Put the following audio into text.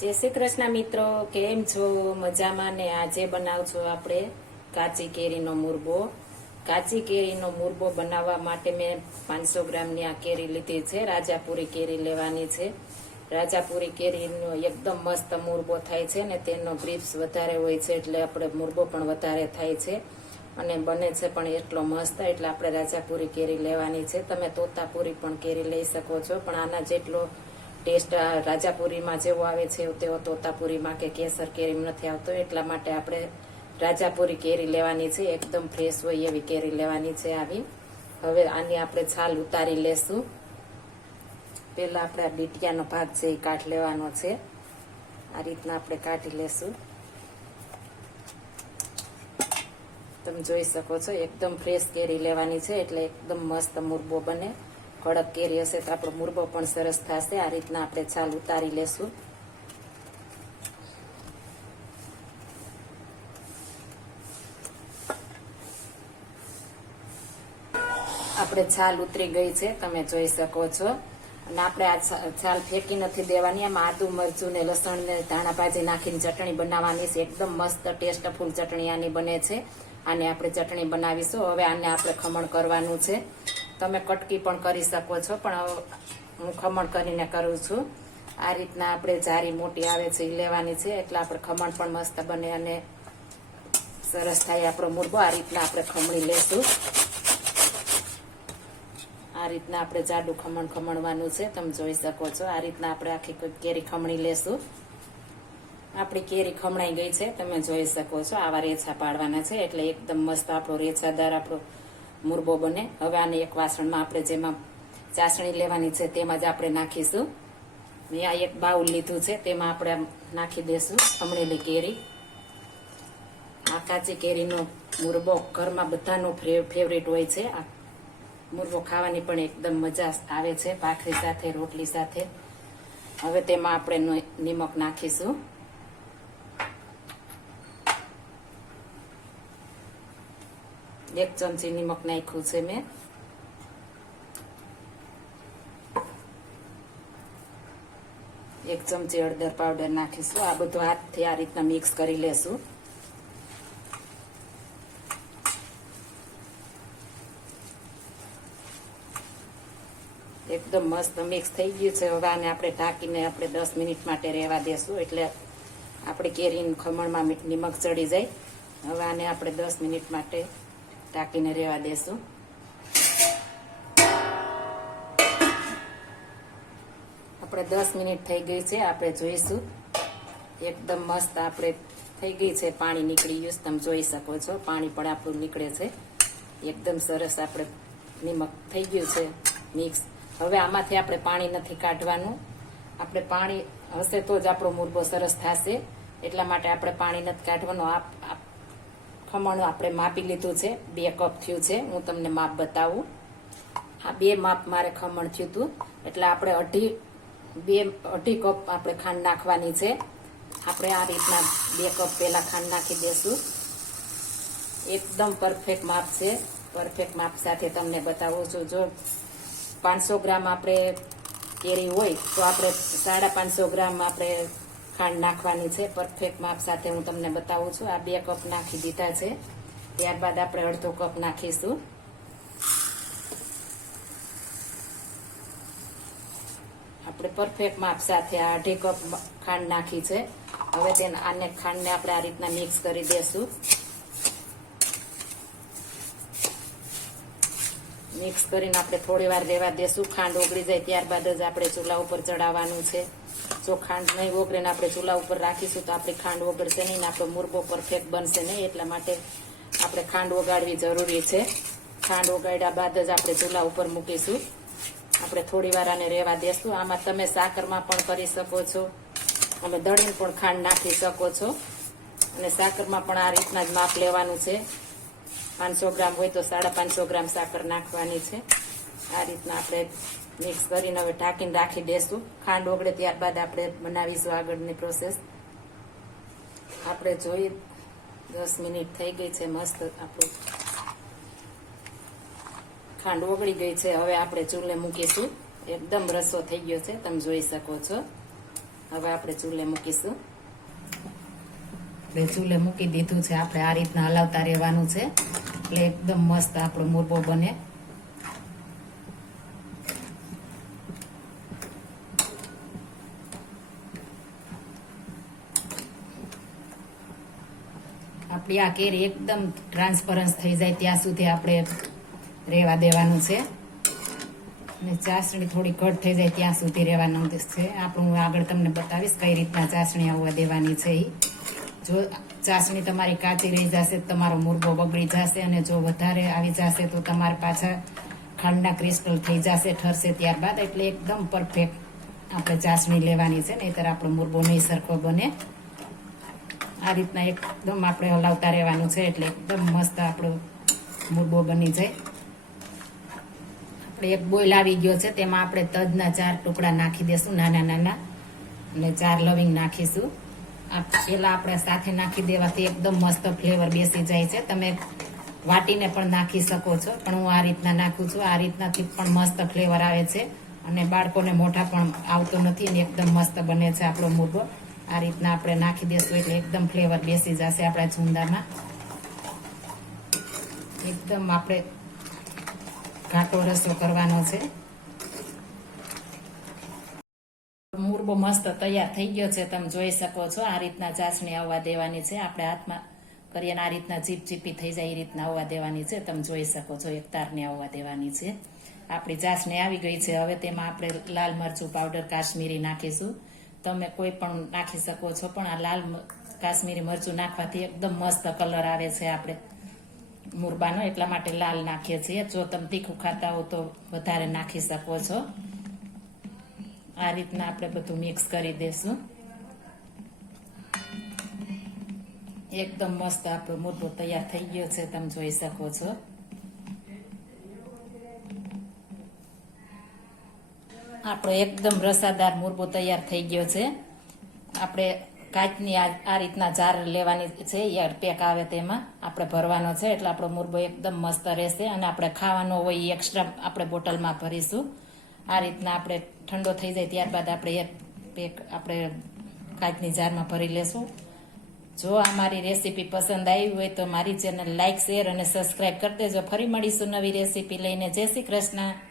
જય શ્રી કૃષ્ણ મિત્રો, કેમ છો? મજામાં ને આજે બનાવજો આપણે કાચી કેરીનો મુરબો. કાચી કેરીનો મુરબો બનાવવા માટે મેં પાંચસો ગ્રામની આ કેરી લીધી છે. રાજાપુરી કેરી લેવાની છે. રાજાપુરી કેરીનો એકદમ મસ્ત મુરબો થાય છે ને તેનો ગ્રીપ્સ વધારે હોય છે એટલે આપણે મુરબો પણ વધારે થાય છે. અને બને છે પણ એટલો મસ્ત, એટલે આપણે રાજાપુરી કેરી લેવાની છે. તમે તોતાપુરી પણ કેરી લઈ શકો છો, પણ આના જેટલો ટેસ્ટ રાજાપુરીમાં જેવો આવે છે, તેવો તોતાપુરીમાં કે કેસર કેરી નથી આવતો. એટલા માટે આપણે રાજાપુરી કેરી લેવાની છે, એકદમ ફ્રેશ હોય એવી કેરી લેવાની છે આવી. હવે આની આપણે છાલ ઉતારી લેશું. પેલા આપણે આ બીટિયાનો ભાગ છે એ કાઢ લેવાનો છે. આ રીતના આપણે કાઢી લેશું. તમે જોઈ શકો છો, એકદમ ફ્રેશ કેરી લેવાની છે, એટલે એકદમ મસ્ત મુરબો બને. કડક કેરી હશે તો આપણો મુરબો પણ સરસ થશે. આ રીતના આપણે છાલ ઉતારી લેશું. આપણે છાલ ઉતરી ગઈ છે, તમે જોઈ શકો છો. અને આપણે આ છાલ ફેંકી નથી દેવાની. આમાં આદુ, મરચું ને લસણ ને ધાણા ભાજી નાખીને ચટણી બનાવવાની છે. એકદમ મસ્ત, ટેસ્ટફુલ ચટણી આની બને છે. આને આપણે ચટણી બનાવીશું. હવે આને આપણે ખમણ કરવાનું છે. તમે કટકી પણ કરી શકો છો, પણ હું ખમણ કરીને કરું છું. આ રીતના આપણે જારી મોટી આવે છે એ લેવાની છે, એટલે આપણે ખમણ પણ મસ્ત બને અને સરસ થાય આપણો મુરબો આ રીતના આપણે ખમણી લેશું. આ રીતના આપણે જાડું ખમણ ખમણવાનું છે, તમે જોઈ શકો છો. આ રીતના આપણે આખી કેરી ખમણી લેશું. આપણી કેરી ખમણાઈ ગઈ છે, તમે જોઈ શકો છો. આવા રેછા પાડવાના છે, એટલે એકદમ મસ્ત આપણો રેછાદાર આપણો મુરબો બને. હવે આને એક વાસણમાં આપણે જેમાં ચાસણી લેવાની છે તેમાં જ આપણે નાખીશું. મેં આ એક બાઉલ લીધું છે, તેમાં આપણે નાખી દઈશું ખમણેલી કેરી. આ કાચી કેરીનો મુરબો ઘરમાં બધાનો ફેવરેટ હોય છે. આ મુરબો ખાવાની પણ એકદમ મજા આવે છે, ભાખરી સાથે, રોટલી સાથે. હવે તેમાં આપણે નિમક નાખીશું. એક ચમચી નિમક નાખ્યું છે મેં એક ચમચી હળદર પાવડર નાખીશું આ બધું હાથથી આ રીતના મિક્સ કરી લેશું એકદમ મસ્ત મિક્સ થઈ ગયું છે હવે આને આપણે ઢાંકીને આપણે દસ મિનિટ માટે રહેવા દેશું. એટલે આપણે કેરીનું ખમણમાં મીઠ નિમક ચડી જાય. હવે આને આપણે દસ મિનિટ માટે ઢાંકીને રહેવા દેશું. આપણે દસ મિનિટ થઈ ગઈ છે, આપણે જોઈશું. એકદમ મસ્ત આપણે થઈ ગઈ છે, પાણી નીકળી ગયું તમે જોઈ શકો છો, પાણી પણ આપણું નીકળે છે. એકદમ સરસ આપણે નિમક થઈ ગયું છે, મિક્સ. હવે આમાંથી આપણે પાણી નથી કાઢવાનું. આપણે પાણી હશે તો જ આપણો મુરબો સરસ થશે. એટલા માટે આપણે પાણી નથી કાઢવાનું. ખમણ આપણે માપી લીધું છે. બે કપ થયું છે. હું તમને માપ બતાવું. આ બે માપ મારે ખમણ થયું હતું. એટલે આપણે અઢી, બે, અઢી કપ આપણે ખાંડ નાખવાની છે. આપણે આ રીતના બે કપ પહેલા ખાંડ નાખી દેશું. એકદમ પરફેક્ટ માપ છે. પરફેક્ટ માપ સાથે તમને બતાવું છું. જો પાંચસો ગ્રામ આપણે કેરી હોય, તો આપણે સાડા પાંચસો ગ્રામ આપણે ખાંડ નાખવાની છે. પરફેક્ટ માપ સાથે હું તમને બતાવું છું. આ બે કપ નાખી દીધા છે. ત્યારબાદ આપણે અડધો કપ નાખીશું. આપણે પરફેક્ટ માપ સાથે આ અઢી કપ ખાંડ નાખી છે. હવે તેને આને ખાંડને આપણે આ રીતના મિક્સ કરી દેશું. મિક્સ કરીને આપણે થોડી વાર રહેવા દેશું. ખાંડ ઓગળી જાય ત્યારબાદ જ આપણે ચૂલા ઉપર ચડાવવાનું છે. જો ખાંડ નહીં વગરે આપણે ચૂલા ઉપર રાખીશું તો આપણી ખાંડ વગરશે નહીં આપણો મુરબો પરફેક્ટ બનશે નહીં. એટલા માટે આપણે ખાંડ ઓગાળવી જરૂરી છે. ખાંડ ઓગાળ્યા બાદ જ આપણે ચૂલા ઉપર મૂકીશું. આપણે થોડી વાર આને રહેવા દેશું. આમાં તમે સાકરમાં પણ કરી શકો છો. અને દળીને પણ ખાંડ નાખી શકો છો. અને સાકરમાં પણ આ રીતના જ માપ લેવાનું છે. પાંચસો ગ્રામ હોય તો સાડા પાંચસો ગ્રામ સાકર નાખવાની છે. આ રીતના આપણે મિક્સ કરીને હવે ઢાંકીને રાખી દેશું. ખાંડ ઓગળે ત્યારબાદ આપણે બનાવીશું આગળની પ્રોસેસ આપણે જોઈએ દસ મિનિટ થઈ ગઈ છે, મસ્ત આપણું ખાંડ ઓગળી ગઈ છે. હવે આપણે ચૂલે મૂકીશું. એકદમ રસો થઈ ગયો છે, તમે જોઈ શકો છો. હવે આપણે ચૂલે મૂકીશું. આપણે ચૂલે મૂકી દીધું છે. આપણે આ રીતના હલાવતા રહેવાનું છે. એટલે એકદમ મસ્ત આપણો મુરબો બને. આપણી આ કેરી એકદમ ટ્રાન્સપરન્સ થઈ જાય ત્યાં સુધી આપણે રહેવા દેવાનું છે. અને ચાસણી થોડી ઘટ થઈ જાય ત્યાં સુધી રહેવાનું છે. આપણું હું આગળ તમને બતાવીશ કઈ રીતના ચાસણી આવવા દેવાની છે એ જો ચાસણી તમારી કાચી રહી જશે, તમારો મુરગો બગડી જશે અને જો વધારે આવી જશે તો તમારે પાછા ખાંડના ક્રિસ્ટલ થઈ જશે, ઠરશે ત્યારબાદ. એટલે એકદમ પરફેક્ટ આપણે ચાસણી લેવાની છે, નહીતર આપણો મુરબો નહીં સરખો બને. આ રીતના એકદમ આપણે હલાવતા રહેવાનું છે એટલે એકદમ મસ્ત આપણો મુરબો બની જાય. આપણે એક બોઇલ આવી ગયો છે, તેમાં આપણે તજના ચાર ટુકડા નાખી દેશું, નાના નાના, અને ચાર લવિંગ નાખીશું. પેલા આપણે સાથે નાખી દેવાથી એકદમ મસ્ત ફ્લેવર બેસી જાય છે. તમે વાટીને પણ નાખી શકો છો, પણ હું આ રીતના નાખું છું. આ રીતનાથી પણ મસ્ત ફ્લેવર આવે છે, અને બાળકોને મોટા પણ આવતો નથી અને એકદમ મસ્ત બને છે આપણો મુરગો આ રીતના આપણે નાખી દેશું એટલે એકદમ ફ્લેવર બેસી જશે આપણા ચૂંદામાં એકદમ આપણે ઘાટો રસો કરવાનો છે. મુરબો મસ્ત તૈયાર થઈ ગયો છે, તમે જોઈ શકો છો. આ રીતના ચાસણી આવવા દેવાની છે. આપણે હાથમાં કરીએ આ રીતના ચીપ ચીપી થઈ જાય, એ રીતના આવવા દેવાની છે. તમે જોઈ શકો છો, એક તારની આવવા દેવાની છે. આપણી ચાસણી આવી ગઈ છે. હવે તેમાં આપણે લાલ મરચું, પાવડર, કાશ્મીરી નાખીશું. તમે કોઈ પણ નાખી શકો છો, પણ આ લાલ કાશ્મીરી મરચું નાખવાથી એકદમ મસ્ત કલર આવે છે આપણે. મુરબાનો એટલા માટે લાલ નાખીએ છીએ. જો તમે તીખું ખાતા હો તો વધારે નાખી શકો છો. આ રીતના આપણે બધું મિક્સ કરી દેશું. એકદમ મસ્ત આપણો મુરબો તૈયાર થઈ ગયો છે, તમે જોઈ શકો છો. આપણો એકદમ રસાદાર મુરબો તૈયાર થઈ ગયો છે. આપણે કાચની આ રીતના જાર લેવાની છે યાર પેક આવે તેમાં. આપણે ભરવાનો છે, એટલે આપણો મુરબો એકદમ મસ્ત રહેશે. અને આપણે ખાવાનો હોય એ એક્સ્ટ્રા આપણે બોટલમાં ભરીશું. આ રીતના આપણે ઠંડો થઈ જાય ત્યારબાદ આપણે એક પેક આપણે કાચની જારમાં ભરી લેશું. જો આ મારી રેસીપી પસંદ આવી હોય તો મારી ચેનલ લાઇક શેર અને સબસ્ક્રાઇબ કરી દેજો. ફરી મળીશું નવી રેસીપી લઈને. જય શ્રી કૃષ્ણ.